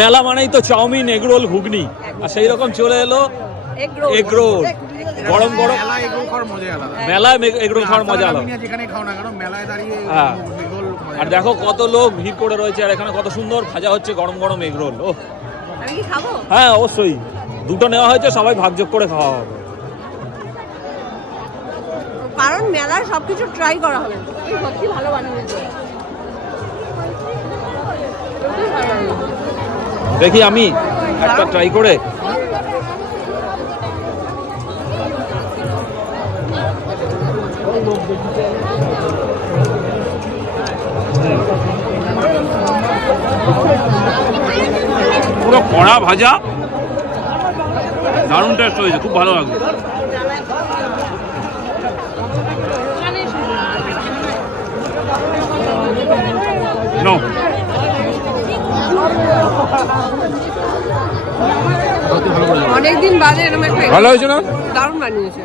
মেলা মানেই তো চাউমিন, এগরোল, ঘুগনি, আর সেই রকম চলে এলো এগরোল। গরম গরম মেলায় এগরোল খাওয়ার মজা আলাদা। হ্যাঁ, আর দেখো কত লোক ভিড় করে রয়েছে, আর এখানে কত সুন্দর ভাজা হচ্ছে গরম গরম এগরোল। ও হ্যাঁ, অবশ্যই দুটো নেওয়া হয়েছে, সবাই ভাগযোগ করে খাওয়া হবে, কারণ মেলায় সবকিছু ট্রাই করা হবে। সত্যি ভালো বানিয়েছে। দেখি আমি একটা ট্রাই করে। পুরো কড়া ভাজা, দারুণ টেস্ট হয়েছে, খুব ভালো লাগছে। অনেকদিন বাদে এরকম একটা ভালো হয়েছে না? দারুণ বানিয়েছে।